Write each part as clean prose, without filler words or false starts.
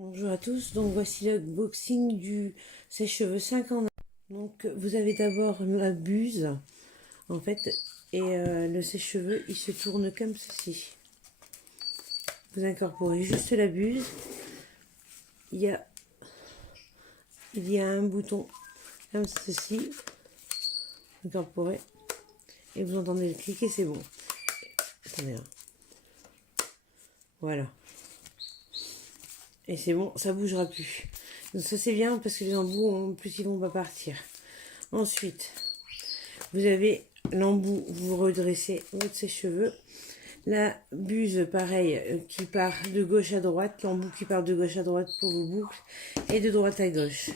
Bonjour à tous, donc voici l'unboxing du sèche-cheveux 5 en 1. Donc vous avez d'abord la buse en fait et le sèche-cheveux il se tourne comme ceci. Vous incorporez juste la buse, il y a un bouton comme ceci, vous incorporez et vous entendez le cliquer, c'est bon. Attendez, hein. Voilà. Et c'est bon, ça bougera plus. Donc ça c'est bien parce que les embouts en plus ils vont pas partir. Ensuite, vous avez l'embout, vous redressez votre sèche-cheveux. La buse, pareil, qui part de gauche à droite. L'embout qui part de gauche à droite pour vos boucles. Et de droite à gauche.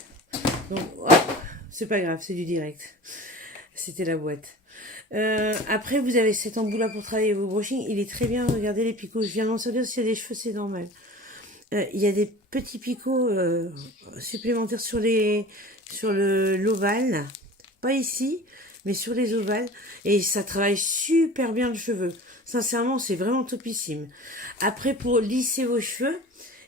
Donc, c'est pas grave, c'est du direct. C'était la boîte. Après, vous avez cet embout-là pour travailler vos brushings. Il est très bien. Regardez les picots. Je viens d'en sortir. S'il y a des cheveux, c'est normal. Il y a des petits picots supplémentaires sur l'ovale. Pas ici, mais sur les ovales. Et ça travaille super bien le cheveu. Sincèrement, c'est vraiment topissime. Après, pour lisser vos cheveux,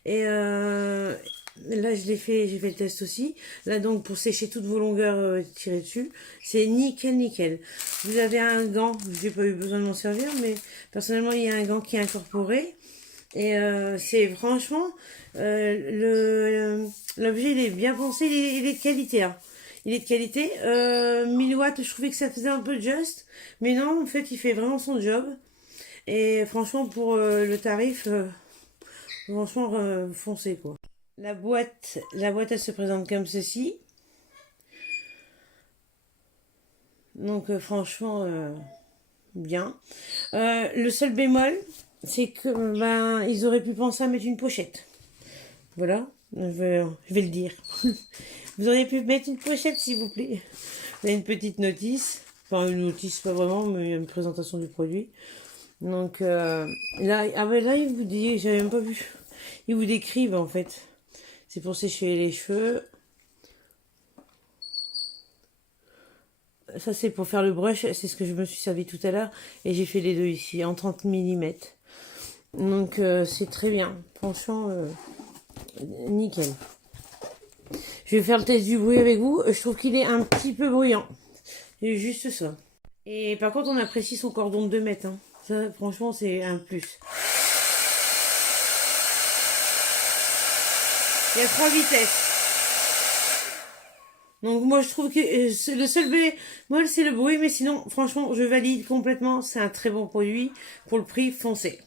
et là, j'ai fait le test aussi. Là, donc, pour sécher toutes vos longueurs tirées dessus, c'est nickel, nickel. Vous avez un gant, j'ai pas eu besoin de m'en servir, mais personnellement, il y a un gant qui est incorporé. Et c'est franchement, l'objet il est bien pensé, il est de qualité. Hein. Il est de qualité. 1000 watts, je trouvais que ça faisait un peu juste. Mais non, en fait, il fait vraiment son job. Et franchement, pour le tarif, franchement, foncez quoi. La boîte, elle se présente comme ceci. Donc, franchement, bien. Le seul bémol, c'est que ben ils auraient pu penser à mettre une pochette. Voilà, je vais le dire. Vous auriez pu mettre une pochette, s'il vous plaît. Là, une petite notice. Enfin, une notice, pas vraiment, mais une présentation du produit. Donc, là, là, il vous dit, j'avais même pas vu. Ils vous décrivent, en fait. C'est pour sécher les cheveux. Ça, c'est pour faire le brush. C'est ce que je me suis servi tout à l'heure. Et j'ai fait les deux ici, en 30 mm. Donc, c'est très bien. Franchement, nickel. Je vais faire le test du bruit avec vous. Je trouve qu'il est un petit peu bruyant. C'est juste ça. Et par contre, on apprécie son cordon de 2 mètres. Hein. Ça, franchement, c'est un plus. Il y a 3 vitesses. Donc moi, je trouve que le seul bémol, c'est le bruit. Mais sinon, franchement, je valide complètement. C'est un très bon produit. Pour le prix, foncez.